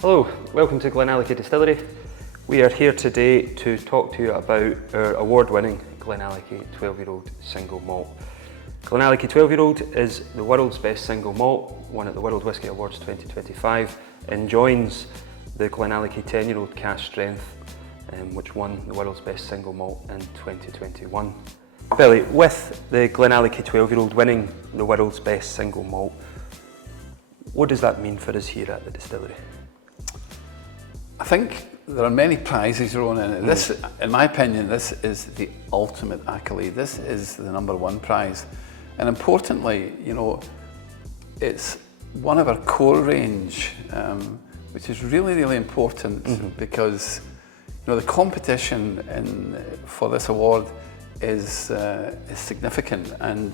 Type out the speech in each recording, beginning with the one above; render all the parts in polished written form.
Hello, welcome to GlenAllachie Distillery. We are here today to talk to you about our award-winning GlenAllachie 12-year-old single malt. GlenAllachie 12-year-old is the world's best single malt, won at the World Whisky Awards 2025, and joins the GlenAllachie 10-year-old cask strength, which won the world's best single malt in 2021. Billy, with the GlenAllachie 12-year-old winning the world's best single malt, what does that mean for us here at the distillery? I think there are many prizes, Ronan. This, in my opinion, this is the ultimate accolade. This is the number one prize. And importantly, you know, it's one of our core range, which is really, really important because, you know, the competition for this award is significant, and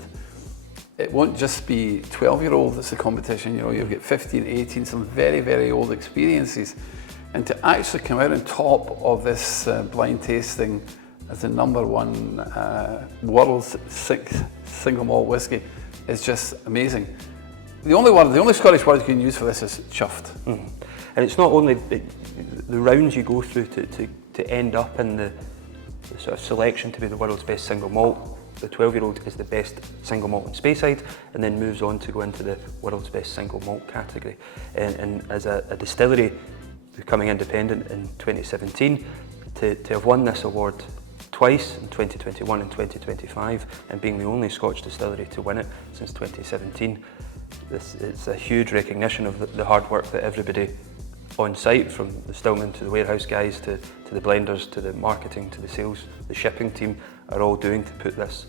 it won't just be 12-year-old that's the competition. You know, you've got 15, 18, some very, very old experiences. And to actually come out on top of this blind tasting as the number one world's single malt whisky is just amazing. The only Scottish word you can use for this is chuffed. And it's not only the rounds you go through to end up in the sort of selection to be the world's best single malt. The 12-year-old is the best single malt in Speyside, and then moves on to go into the world's best single malt category. And as a distillery, becoming independent in 2017, to have won this award twice in 2021 and 2025, and being the only Scotch distillery to win it since 2017, it's a huge recognition of the hard work that everybody on site, from the stillman to the warehouse guys to the blenders to the marketing to the sales, the shipping team, are all doing to put this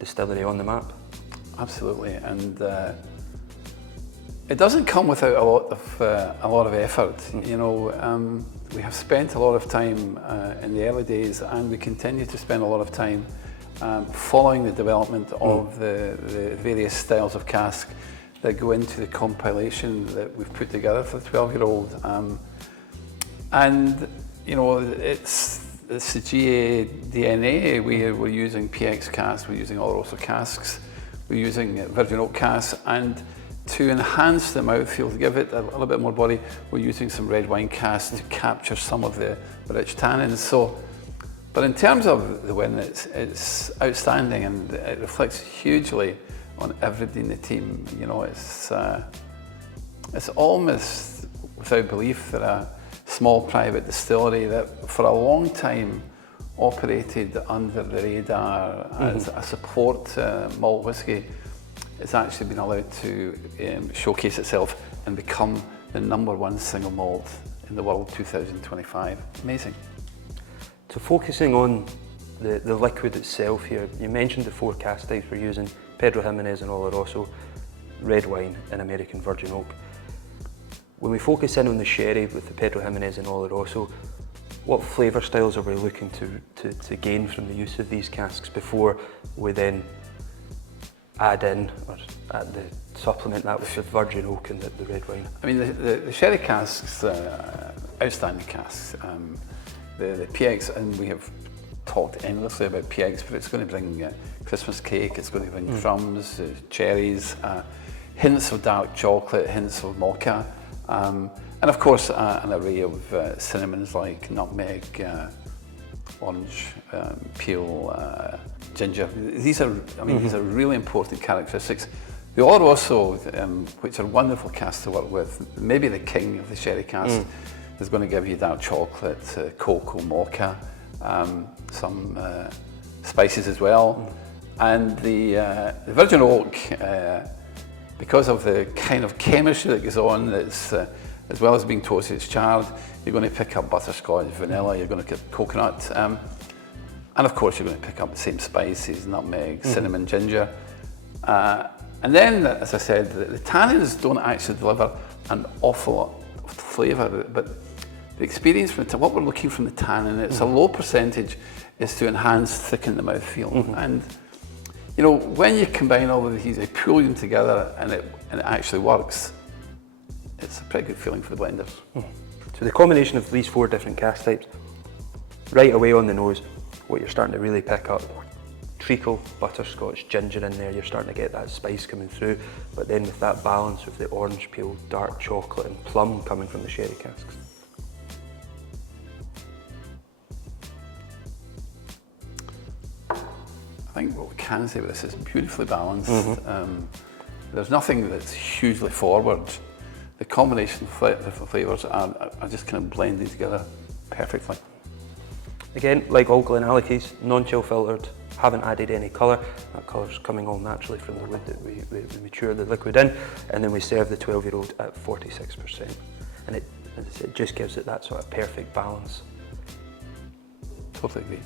distillery on the map. Absolutely, and it doesn't come without a lot of effort. You know, we have spent a lot of time in the early days, and we continue to spend a lot of time following the development of the various styles of cask that go into the compilation that we've put together for the 12-year-old. And you know, it's the GA DNA. We're using PX casks, we're using Oloroso casks, we're using virgin oak casks, and to enhance the mouthfeel, to give it a little bit more body, we're using some red wine casks to capture some of the rich tannins. So, but in terms of the win, it's outstanding, and it reflects hugely on everybody in the team. You know, it's almost without belief that a small private distillery that for a long time operated under the radar as a support malt whisky, it's actually been allowed to showcase itself and become the number one single malt in the world 2025. Amazing. So focusing on the liquid itself here, you mentioned the four cask types we're using: Pedro Jimenez and Oloroso, red wine and American virgin oak. When we focus in on the sherry with the Pedro Jimenez and Oloroso, what flavour styles are we looking to gain from the use of these casks before we then add in or supplement that with the virgin oak and the red wine? I mean, the sherry casks, outstanding casks. The PX, and we have talked endlessly about PX, but it's going to bring Christmas cake, it's going to bring crumbs, cherries, hints of dark chocolate, hints of mocha, and of course an array of cinnamons like nutmeg, orange peel, ginger. These are, I mean, these are really important characteristics. The Oloroso, which are wonderful casks to work with, maybe the king of the sherry cask, is going to give you dark chocolate, cocoa, mocha, some spices as well. And the virgin oak, because of the kind of chemistry that goes on, that's as well as being toasted, it's charred, you're going to pick up butterscotch, vanilla, you're going to get coconut, and of course you're going to pick up the same spices, nutmeg, cinnamon, ginger. And then, as I said, the tannins don't actually deliver an awful lot of flavour, but the experience from what we're looking from the tannin, it's a low percentage, is to enhance, thicken the mouthfeel. And you know, when you combine all of these, you pull them together, and it actually works, it's a pretty good feeling for the blenders. So the combination of these four different cask types, right away on the nose, what you're starting to really pick up, treacle, butterscotch, ginger in there, you're starting to get that spice coming through. But then with that balance with the orange peel, dark chocolate and plum coming from the sherry casks. I think what we can say with this is beautifully balanced. There's nothing that's hugely forward. The combination of the flavours are just kind of blending together perfectly. Again, like all GlenAllachies, non-chill filtered, haven't added any colour. That colour's coming all naturally from the wood that we mature the liquid in, and then we serve the 12-year-old at 46%. And it just gives it that sort of perfect balance. Totally agree.